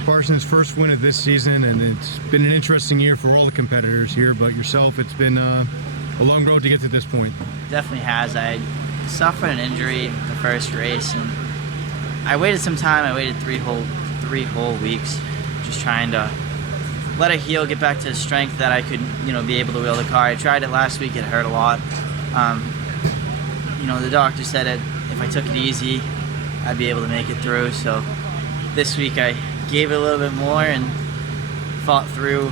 Parsons' first win of this season, and it's been an interesting year for all the competitors here, but yourself, it's been a long road to get to this point. Definitely has. I suffered an injury the first race, and I waited some time. I waited three whole weeks, just trying to let it heal, get back to strength that I could, be able to wheel the car. I tried it last week. It hurt a lot. The doctor said if I took it easy, I'd be able to make it through. So this week I gave it a little bit more and fought through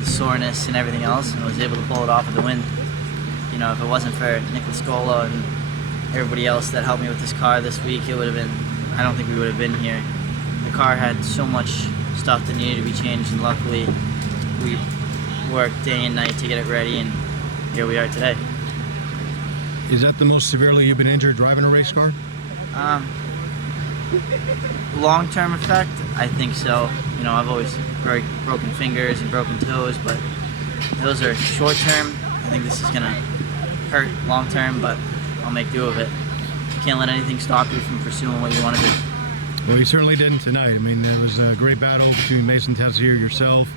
the soreness and everything else, and was able to pull it off with the win. If it wasn't for Nicholas Scolo and everybody else that helped me with this car this week, it would have been, I don't think we would have been here. The car had so much stuff that needed to be changed, and luckily we worked day and night to get it ready, and here we are today. Is that the most severely you've been injured driving a race car? Long-term effect, I think so. I've always broken fingers and broken toes, but those are short-term. I think this is gonna hurt long-term, but I'll make do of it. You can't let anything stop you from pursuing what you want to do. Well, you certainly didn't tonight. I mean, it was a great battle between Mason Tessier, yourself,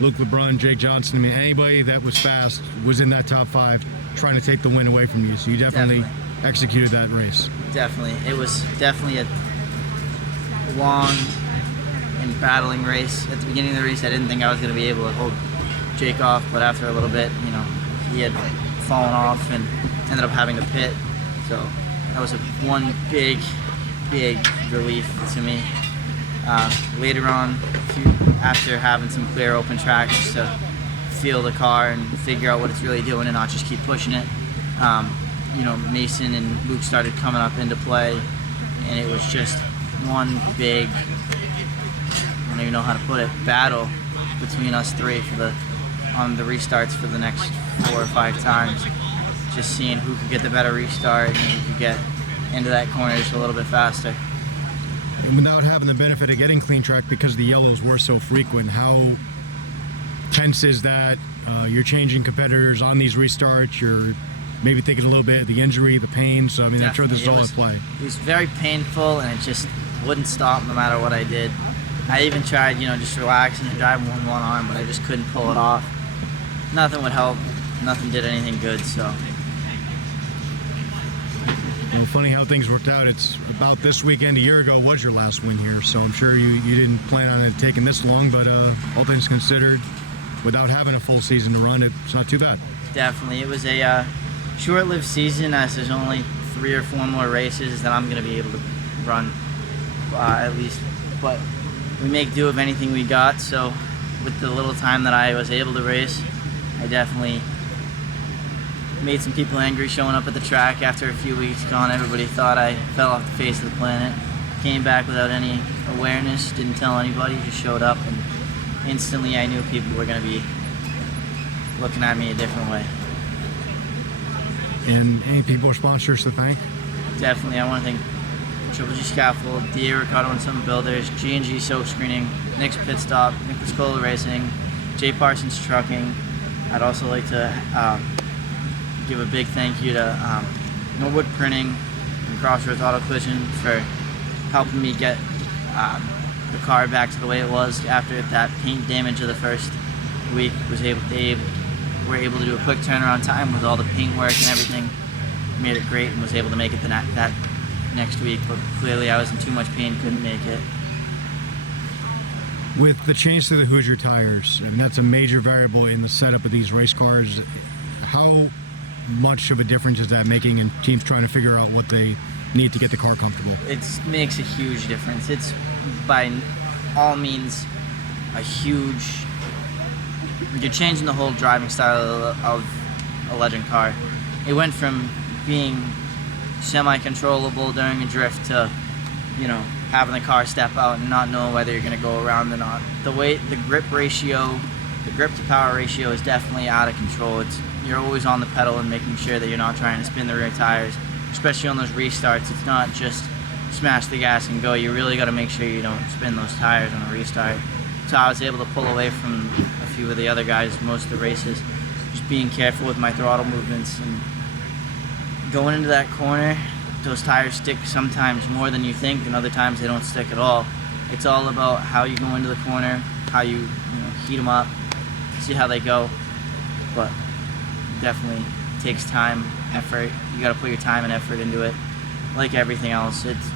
Luke LeBrun, Jake Johnson. I mean, anybody that was fast was in that top 5 trying to take the win away from you. So you definitely executed that race. Definitely. It was definitely a long and battling race. At the beginning of the race, I didn't think I was going to be able to hold Jake off, but after a little bit, he had fallen off and ended up having to pit. So that was one big relief to me. Later on, after having some clear open tracks to feel the car and figure out what it's really doing and not just keep pushing it, Mason and Luke started coming up into play, and it was just one big, I don't even know how to put it, battle between us three on the restarts for the next 4 or 5 times. Just seeing who could get the better restart and who could get into that corner just a little bit faster. And without having the benefit of getting clean track because the yellows were so frequent, how tense is that? You're changing competitors on these restarts. You're maybe thinking a little bit of the injury, the pain. So, I mean, I'm sure this is all at play. It was very painful, and it just wouldn't stop no matter what I did. I even tried, just relaxing and driving with one arm, but I just couldn't pull it off. Nothing would help. Nothing did anything good, so. Well, funny how things worked out. It's about this weekend a year ago was your last win here, so I'm sure you didn't plan on it taking this long, but all things considered, without having a full season to run, it's not too bad. Definitely. It was a short-lived season, as there's only 3 or 4 more races that I'm going to be able to run, at least. But we make do of anything we got, so with the little time that I was able to race, I definitely made some people angry showing up at the track after a few weeks gone. Everybody thought I fell off the face of the planet. Came back without any awareness, didn't tell anybody, just showed up, and instantly I knew people were going to be looking at me a different way. And any people or sponsors to thank? Definitely. I want to thank Triple G Scaffold, DA Ricardo and Some Builders, G&G Soap Screening, Nick's Pit Stop, Nicholas Scolo Racing, J. Parsons Trucking. I'd also like to give a big thank you to Norwood Printing and Crossroads Auto Collision for helping me get the car back to the way it was after that paint damage of the first week. They were able to do a quick turnaround time with all the paint work and everything. Made it great and was able to make it that next week, but clearly I was in too much pain, couldn't make it. With the change to the Hoosier tires, I mean, that's a major variable in the setup of these race cars. How much of a difference is that making in teams trying to figure out what they need to get the car comfortable? It makes a huge difference. It's by all means a huge, you're changing the whole driving style of a legend car. It went from being semi-controllable during a drift to, having the car step out and not knowing whether you're going to go around or not. The grip to power ratio is definitely out of control. You're always on the pedal and making sure that you're not trying to spin the rear tires, especially on those restarts. It's not just smash the gas and go. You really got to make sure you don't spin those tires on a restart. So I was able to pull away from a few of the other guys most of the races, just being careful with my throttle movements. And going into that corner, those tires stick sometimes more than you think, and other times they don't stick at all. It's all about how you go into the corner, how you heat them up, see how they go. But definitely takes time, effort. You got to put your time and effort into it. Like everything else, it's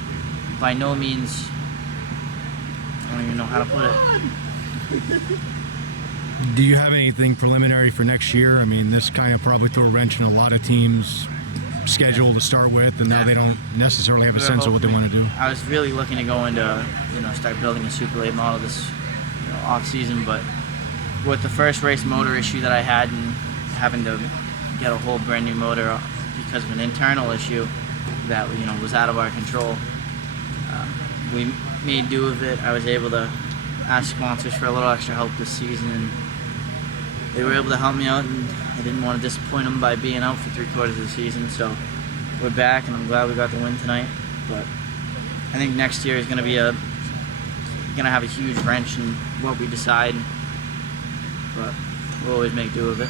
by no means, I don't even know how to put it. Do you have anything preliminary for next year? I mean, this kind of probably throw a wrench in a lot of teams' schedule to start with, and now they don't necessarily have a sense of what they want to do. I was really looking to go into, start building a super late model this off season, but with the first race motor issue that I had and having to get a whole brand new motor because of an internal issue that was out of our control, we made do with it. I was able to ask sponsors for a little extra help this season, and they were able to help me out, and I didn't want to disappoint them by being out for 3/4 of the season. So we're back, and I'm glad we got the win tonight. But I think next year is going to be gonna have a huge wrench in what we decide, but we'll always make do with it.